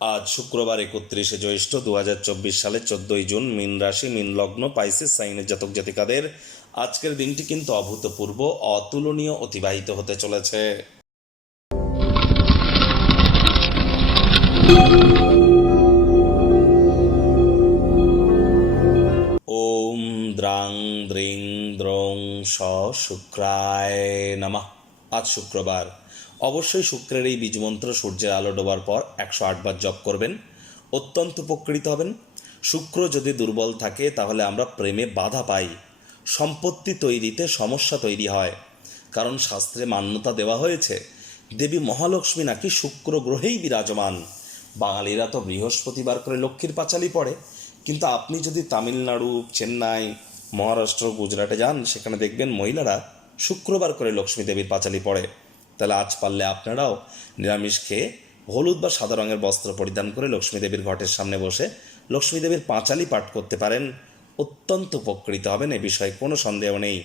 আজ শুক্রবার একত্রিশে জ্যৈষ্ঠ দু সালে চোদ্দই জুন মিন রাশি, মিন লগ্ন, পাইসিস সাইনের জাতক জাতিকাদের আজকের দিনটি কিন্তু অভূতপূর্ব, অতুলনীয়, অতিবাহিত হতে চলেছে। ওম দ্রাং দ্রিং দ্রং স শুক্রায় নমঃ। আজ শুক্রবার অবশ্যই শুক্রের এই বীজমন্ত্র সূর্যের আলো ডোবার পর একশো আটবার জপ করবেন, অত্যন্ত উপকৃত হবেন। শুক্র যদি দুর্বল থাকে, তাহলে আমরা প্রেমে বাধা পাই, সম্পত্তি তৈরিতে সমস্যা তৈরি হয়। কারণ শাস্ত্রে মান্যতা দেওয়া হয়েছে, দেবী মহালক্ষ্মী নাকি শুক্র গ্রহেই বিরাজমান। বাঙালিরা তো বৃহস্পতিবার করে লক্ষ্মীর পাঁচালি পড়ে। কিন্তু আপনি যদি তামিলনাড়ু, চেন্নাই, মহারাষ্ট্র, গুজরাটে যান, সেখানে দেখবেন মহিলারা শুক্রবার করে লক্ষ্মী দেবীর পাঁচালি পড়ে। তাহলে আজ পারলে আপনারাও নিরামিষ খেয়ে হলুদ বা সাদা রঙের বস্ত্র পরিধান করে লক্ষ্মী দেবীর ঘটের সামনে বসে লক্ষ্মী দেবীর পাঁচালি পাঠ করতে পারেন। অত্যন্ত উপকৃত হবেন, এ বিষয়ে কোনো সন্দেহ নেই।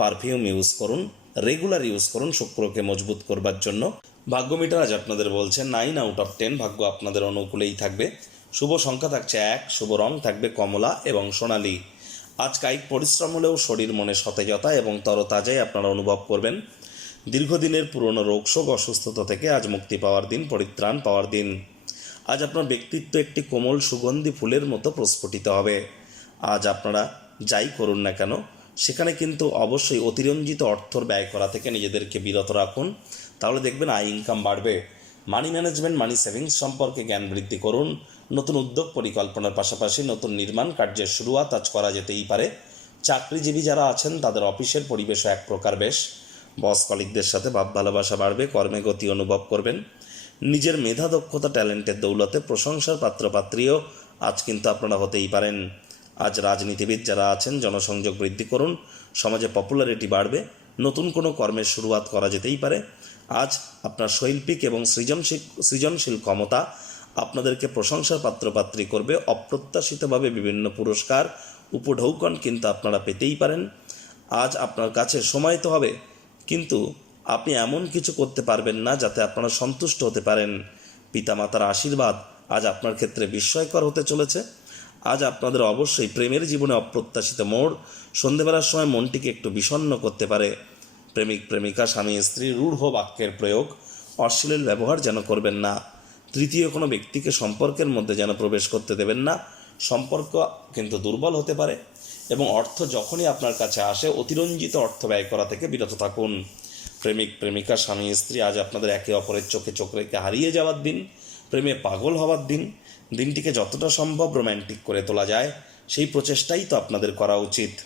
পারফিউম ইউজ করুন, রেগুলার ইউজ করুন, শুক্রকে মজবুত করবার জন্য। ভাগ্য মিটার আজ আপনাদের বলছে নাইন আউট অফ টেন ভাগ্য আপনাদের অনুকূলেই থাকবে। শুভ সংখ্যা থাকছে এক, শুভ রং থাকবে কমলা এবং সোনালী। আজ কায়িক পরিশ্রম হলেও শরীর মনে সতেজতা এবং তরতাজাই আপনারা অনুভব করবেন। দীর্ঘদিনের পুরনো রোগশোক অসুস্থতা থেকে আজ মুক্তি পাওয়ার দিন, পরিত্রাণ পাওয়ার দিন। আজ আপনার ব্যক্তিত্ব একটি কোমল, সুগন্ধি ফুলের মতো প্রস্ফুটিত হবে। আজ আপনারা যাই করুন না কেন, সেখানে কিন্তু অবশ্যই অতিরঞ্জিত অর্থর ব্যয় করা থেকে নিজেদেরকে বিরত রাখুন। তাহলে দেখবেন আয় ইনকাম বাড়বে। মানি ম্যানেজমেন্ট মানি সেভিংস সম্পর্কে জ্ঞান বৃদ্ধি করুন। নতুন উদ্যোগ পরিকল্পনার পাশাপাশি নতুন নির্মাণ কার্যের শুরুয়াত আজ করা যেতেই পারে। চাকরিজীবী যারা আছেন, তাদের অফিসের পরিবেশও এক প্রকার বেশ। বস কলিকদের সাথে ভাব ভালোবাসা বাড়বে, কর্মে গতি অনুভব করবেন। নিজের মেধা, দক্ষতা, ট্যালেন্টের দৌলতে প্রশংসার পাত্রপাত্রীও আজ কিন্তু আপনারা হতেই পারেন। আজ রাজনীতিবিদ যারা আছেন, জনসংযোগ বৃদ্ধি করুন, সমাজে পপুলারিটি বাড়বে, নতুন কোনো কর্মের শুরুয়াত করা যেতেই পারে। আজ আপনার শৈল্পিক এবং সৃজনশীল সৃজনশীল ক্ষমতা আপনাদেরকে প্রশংসার পাত্রপাত্রী করবে। অপ্রত্যাশিতভাবে বিভিন্ন পুরস্কার, উপঢৌকন কিন্তু আপনারা পেতেই পারেন। আজ আপনার কাছে সময় তো হবে কিন্তু আপনি এমন কিছু করতে পারবেন না যাতে আপনারা সন্তুষ্ট হতে পারেন। পিতামাতার আশীর্বাদ আজ আপনার ক্ষেত্রে বিস্ময়কর হতে চলেছে। আজ আপনাদের অবশ্যই প্রেমের জীবনে অপ্রত্যাশিত মোড় সন্ধেবেলার সময় মনটিকে একটু বিষণ্ণ করতে পারে। প্রেমিক, প্রেমিকা, স্বামী, স্ত্রী, রূঢ় বাক্যের প্রয়োগ অশ্লীল ব্যবহার যেন করবেন না। তৃতীয় কোনো ব্যক্তিকে সম্পর্কের মধ্যে যেন প্রবেশ করতে দেবেন না। সম্পর্ক কিন্তু দুর্বল হতে পারে এবং অর্থ যখনই আপনার কাছে আসে, অতিরঞ্জিত অর্থ ব্যয় করা থেকে বিরত থাকুন। প্রেমিক, প্রেমিকা, স্বামী, স্ত্রী আজ আপনাদের একে অপরের চোখে চোখ রেখে হারিয়ে যাওয়ার দিন, প্রেমে পাগল হওয়ার দিন, দিনটিকে যতটা সম্ভব রোম্যান্টিক করে তোলা যায়, সেই প্রচেষ্টাই তো আপনাদের করা উচিত।